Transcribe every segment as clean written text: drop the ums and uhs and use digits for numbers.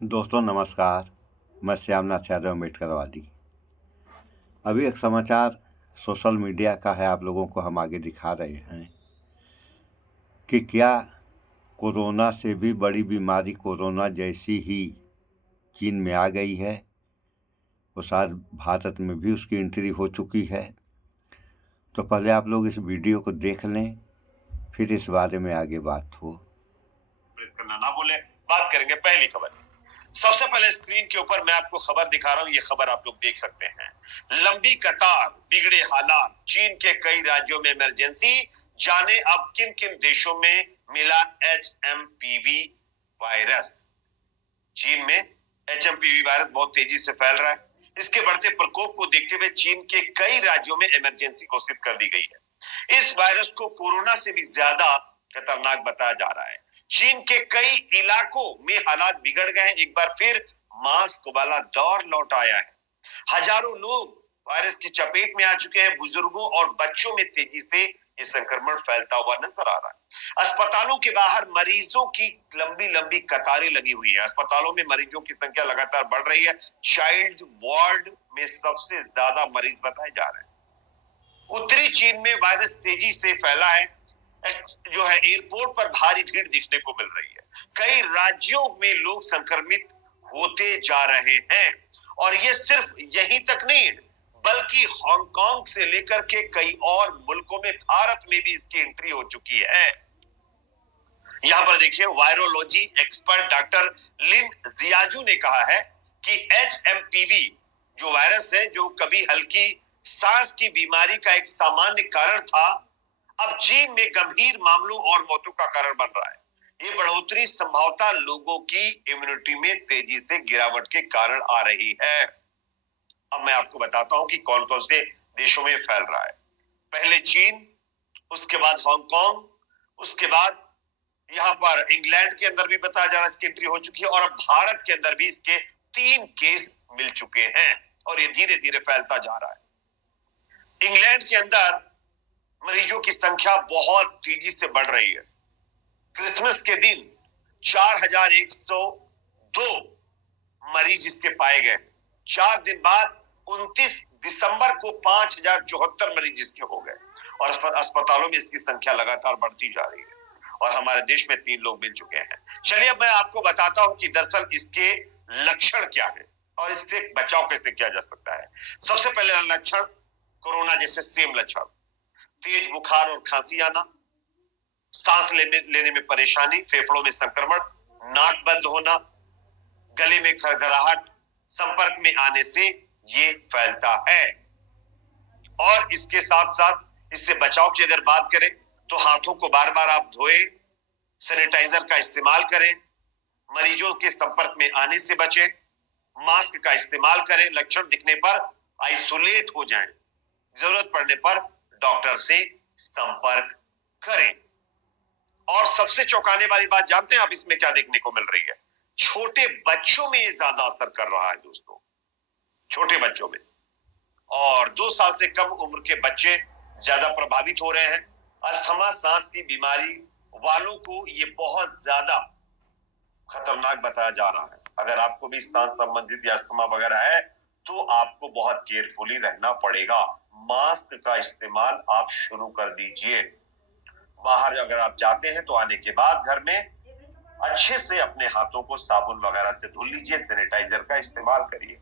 दोस्तों नमस्कार। मैं श्यामनाथ यादव अम्बेडकरवादी। अभी एक समाचार सोशल मीडिया का है, आप लोगों को हम आगे दिखा रहे हैं कि क्या कोरोना से भी बड़ी बीमारी कोरोना जैसी ही चीन में आ गई है। वो शायद भारत में भी उसकी एंट्री हो चुकी है। तो पहले आप लोग इस वीडियो को देख लें, फिर इस बारे में आगे बात हो। करना ना बोले, बात करेंगे पहली खबर। सबसे पहले स्क्रीन के ऊपर मैं आपको खबर दिखा रहा हूं, ये खबर आप लोग देख सकते हैं। लंबी कतार, बिगड़े हालात, चीन के कई राज्यों में इमरजेंसी, जाने अब किन किन देशों में मिला HMPV वायरस। चीन में HMPV वायरस बहुत तेजी से फैल रहा है। इसके बढ़ते प्रकोप को देखते हुए चीन के कई राज्यों में इमरजेंसी घोषित कर दी गई है। इस वायरस को कोरोना से भी ज्यादा खतरनाक बताया जा रहा है। चीन के कई इलाकों में हालात बिगड़ गए हैं। एक बार फिर मास्क वाला दौर लौट आया है। हजारों लोग वायरस की चपेट में आ चुके हैं। बुजुर्गों और बच्चों में तेजी से ये संक्रमण फैलता हुआ नजर आ रहा है। अस्पतालों के बाहर मरीजों की लंबी लंबी कतारें लगी हुई है। अस्पतालों में मरीजों की संख्या लगातार बढ़ रही है। चाइल्ड वार्ड में सबसे ज्यादा मरीज बताए जा रहे हैं। उत्तरी चीन में वायरस तेजी से फैला है। जो है एयरपोर्ट पर भारी भीड़ दिखने को मिल रही है। कई राज्यों में लोग संक्रमित होते जा रहे हैं। और ये सिर्फ यहीं तक नहीं है, बल्कि हांगकांग से लेकर के कई और मुल्कों में, भारत में भी इसकी एंट्री हो चुकी है। यहां पर देखिए, वायरोलॉजी एक्सपर्ट डॉक्टर लिन जियाजू ने कहा है कि HMPV जो वायरस है, जो कभी हल्की सांस की बीमारी का एक सामान्य कारण था, अब चीन में गंभीर मामलों और मौतों का कारण बन रहा है। ये बढ़ोतरी संभवतः लोगों की इम्यूनिटी में तेजी से गिरावट के कारण आ रही है। अब मैं आपको बताता हूं कि कौन कौन से देशों में फैल रहा है। पहले चीन, उसके बाद हांगकांग, उसके बाद यहां पर इंग्लैंड के अंदर भी बताया जा रहा है इसकी एंट्री हो चुकी है। और अब भारत के अंदर भी इसके 3 केस मिल चुके हैं और ये धीरे धीरे फैलता जा रहा है। इंग्लैंड के अंदर मरीजों की संख्या बहुत तेजी से बढ़ रही है। क्रिसमस के दिन 4102 मरीज इसके पाए गए। 4 दिन बाद 29 दिसंबर को 5074 मरीज इसके हो गए। और अस्पतालों में इसकी संख्या लगातार बढ़ती जा रही है। और हमारे देश में 3 लोग मिल चुके हैं। चलिए अब मैं आपको बताता हूं कि दरअसल इसके लक्षण क्या है और इससे बचाव कैसे किया जा सकता है। सबसे पहले लक्षण कोरोना जैसे सेम लक्षण, तेज बुखार और खांसी आना, सांस लेने में परेशानी, फेफड़ों में संक्रमण, नाक बंद होना, गले में खरखराहट, संपर्क में आने से ये फैलता है। और इसके साथ साथ इससे बचाव की अगर बात करें तो हाथों को बार बार आप धोएं, सैनिटाइजर का इस्तेमाल करें, मरीजों के संपर्क में आने से बचें, मास्क का इस्तेमाल करें, लक्षण दिखने पर आइसोलेट हो जाएं, जरूरत पड़ने पर डॉक्टर से संपर्क करें। और सबसे चौंकाने वाली बात जानते हैं आप इसमें क्या देखने को मिल रही है? छोटे बच्चों में ये ज्यादा असर कर रहा है दोस्तों, छोटे बच्चों में। और 2 साल से कम उम्र के बच्चे ज्यादा प्रभावित हो रहे हैं। अस्थमा, सांस की बीमारी वालों को ये बहुत ज्यादा खतरनाक बताया जा रहा है। अगर आपको भी सांस संबंधित या अस्थमा वगैरह है तो आपको बहुत केयरफुली रहना पड़ेगा। मास्क का इस्तेमाल आप शुरू कर दीजिए। बाहर अगर आप जाते हैं तो आने के बाद घर में अच्छे से अपने हाथों को साबुन वगैरह से धुल लीजिए, सैनिटाइजर का इस्तेमाल करिए,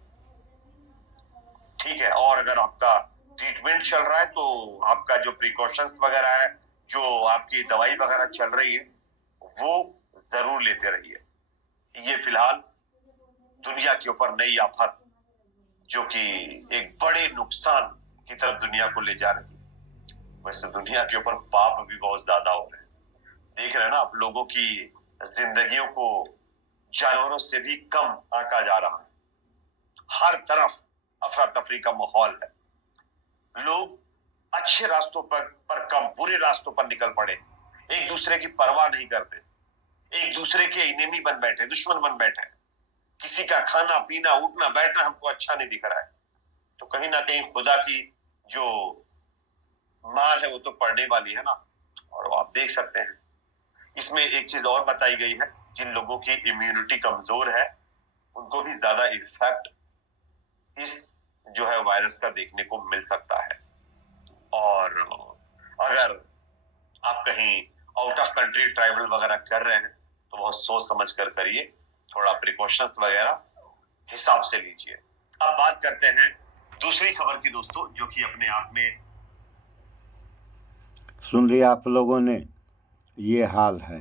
ठीक है। और अगर आपका ट्रीटमेंट चल रहा है तो आपका जो प्रिकॉशंस वगैरह है, जो आपकी दवाई वगैरह चल रही है, वो जरूर लेते रहिए। ये फिलहाल दुनिया के ऊपर नई आफत, जो कि एक बड़े नुकसान की तरफ दुनिया को ले जा रही है। वैसे दुनिया के ऊपर पाप भी बहुत ज्यादा हो रहे हैं। देख रहे हैं ना आप, लोगों की जिंदगियों को जानवरों से भी कम आंका जा रहा है। हर तरफ अफरा तफरी का माहौल है। लोग अच्छे रास्तों पर कम, बुरे रास्तों पर निकल पड़े, एक दूसरे की परवाह नहीं करते, एक दूसरे के इनेमी बन बैठे, दुश्मन बन बैठे। किसी का खाना पीना उठना बैठना हमको अच्छा नहीं दिख रहा है। तो कहीं ना कहीं खुदा की जो मार है वो तो पड़ने वाली है ना। और आप देख सकते हैं इसमें एक चीज और बताई गई है, जिन लोगों की इम्यूनिटी कमजोर है उनको भी ज्यादा इफेक्ट इस जो है वायरस का देखने को मिल सकता है। और अगर आप कहीं आउट ऑफ कंट्री ट्रैवल वगैरह कर रहे हैं तो बहुत सोच समझ कर करिए, थोड़ा प्रिकॉशंस वगैरह हिसाब से लीजिए। अब बात करते हैं दूसरी खबर की दोस्तों, जो कि अपने आप में सुन लिया आप लोगों ने, ये हाल है।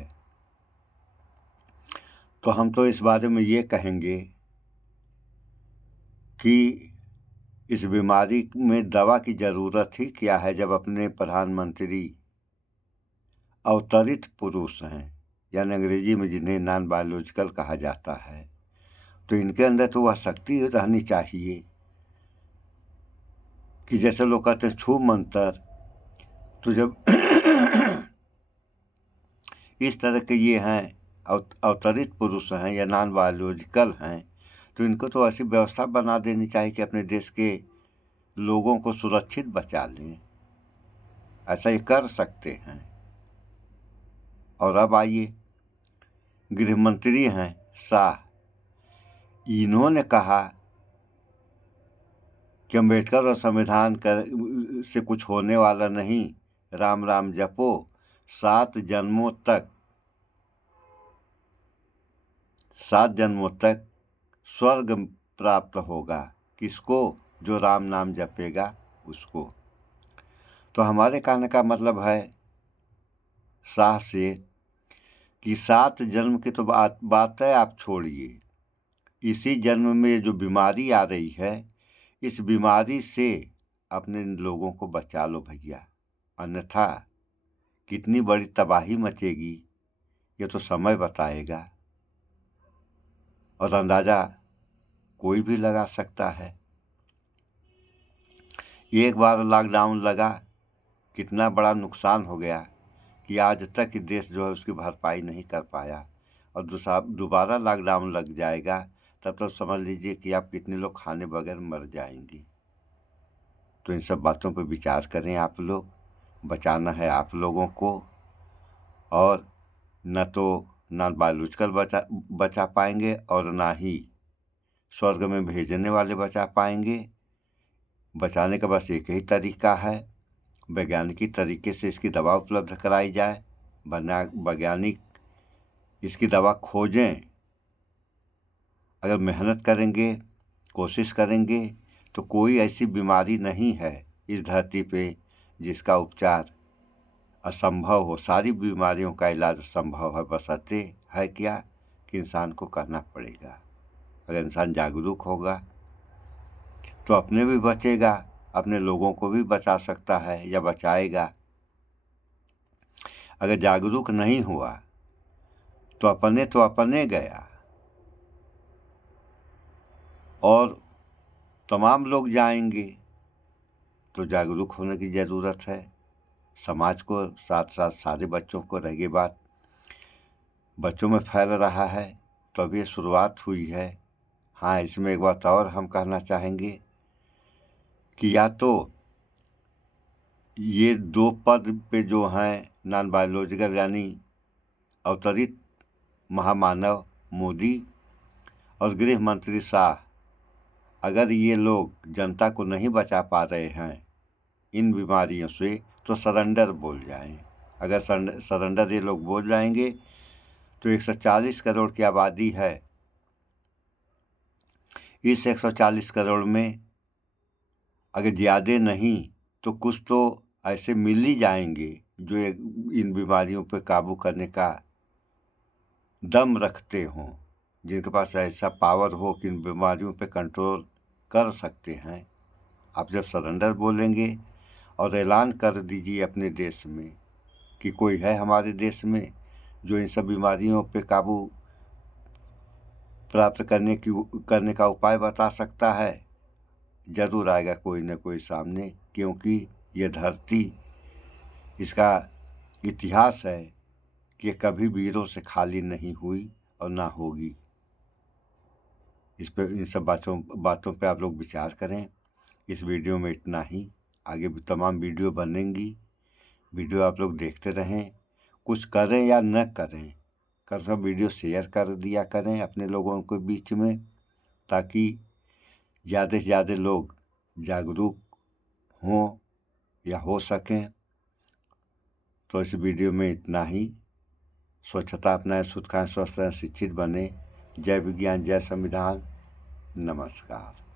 तो हम तो इस बारे में ये कहेंगे कि इस बीमारी में दवा की ज़रूरत ही क्या है, जब अपने प्रधानमंत्री अवतरित पुरुष हैं, यानी अंग्रेजी में जिन्हें नॉन बायोलॉजिकल कहा जाता है, तो इनके अंदर तो वह शक्ति रहनी चाहिए कि जैसे लोग कहते हैं छू मंतर, तो जब इस तरह के ये हैं अवतरित पुरुष हैं या नॉन बायोलॉजिकल हैं, तो इनको तो ऐसी व्यवस्था बना देनी चाहिए कि अपने देश के लोगों को सुरक्षित बचा लें। ऐसा ये कर सकते हैं। और अब आइए, गृह मंत्री हैं शाह, इन्होंने कहा कि अम्बेडकर और संविधान से कुछ होने वाला नहीं, राम राम जपो, 7 जन्मों तक स्वर्ग प्राप्त होगा। किसको? जो राम नाम जपेगा उसको। तो हमारे कहने का मतलब है शाह से कि 7 जन्म की तो बात है, आप छोड़िए। इसी जन्म में जो बीमारी आ रही है, इस बीमारी से अपने लोगों को बचा लो भैया, अन्यथा कितनी बड़ी तबाही मचेगी ये तो समय बताएगा, और अंदाज़ा कोई भी लगा सकता है। एक बार लॉकडाउन लगा, कितना बड़ा नुकसान हो गया कि आज तक देश जो है उसकी भरपाई नहीं कर पाया, और दोबारा लॉकडाउन लग जाएगा तब तो समझ लीजिए कि आप कितने लोग खाने बगैर मर जाएंगे। तो इन सब बातों पर विचार करें आप लोग, बचाना है आप लोगों को, और न तो नॉन बायोलॉजिकल बचा पाएंगे और ना ही स्वर्ग में भेजने वाले बचा पाएंगे। बचाने का बस एक ही तरीका है, वैज्ञानिक तरीके से इसकी दवा उपलब्ध कराई जाए, वैज्ञानिक इसकी दवा खोजें। अगर मेहनत करेंगे, कोशिश करेंगे, तो कोई ऐसी बीमारी नहीं है इस धरती पे जिसका उपचार असंभव हो। सारी बीमारियों का इलाज संभव है, बशर्ते है क्या कि इंसान को करना पड़ेगा। अगर इंसान जागरूक होगा तो अपने भी बचेगा, अपने लोगों को भी बचा सकता है या बचाएगा। अगर जागरूक नहीं हुआ तो अपने गया, और तमाम लोग जाएंगे। तो जागरूक होने की ज़रूरत है समाज को, साथ साथ सारे बच्चों को। रही बात बच्चों में फैल रहा है तो अभी ये शुरुआत हुई है। हाँ, इसमें एक बात और हम कहना चाहेंगे कि या तो ये 2 पद पे जो हैं नॉन बायोलॉजिकल यानी अवतरित महामानव मोदी और गृह मंत्री शाह, अगर ये लोग जनता को नहीं बचा पा रहे हैं इन बीमारियों से तो सरेंडर बोल जाएं। अगर सरेंडर ये लोग बोल जाएंगे तो 140 करोड़ की आबादी है। इस 140 करोड़ में अगर ज़्यादा नहीं तो कुछ तो ऐसे मिल ही जाएंगे जो इन बीमारियों पर काबू करने का दम रखते हों, जिनके पास ऐसा पावर हो कि इन बीमारियों पे कंट्रोल कर सकते हैं। आप जब सरेंडर बोलेंगे और ऐलान कर दीजिए अपने देश में कि कोई है हमारे देश में जो इन सब बीमारियों पे काबू प्राप्त करने का उपाय बता सकता है, ज़रूर आएगा कोई न कोई सामने, क्योंकि ये धरती, इसका इतिहास है कि कभी वीरों से खाली नहीं हुई और ना होगी। इस पर इन सब बातों पे आप लोग विचार करें। इस वीडियो में इतना ही, आगे भी तमाम वीडियो बनेंगी। वीडियो आप लोग देखते रहें, कुछ करें या न करें, कम से कम वीडियो शेयर कर दिया करें अपने लोगों के बीच में। ताकि ज़्यादा से ज़्यादा लोग जागरूक हों या हो सकें। तो इस वीडियो में इतना ही। स्वच्छता अपनाएं, शुद्ध खाएं, स्वस्थ रहें, शिक्षित बने। जय विज्ञान, जय संविधान। नमस्कार।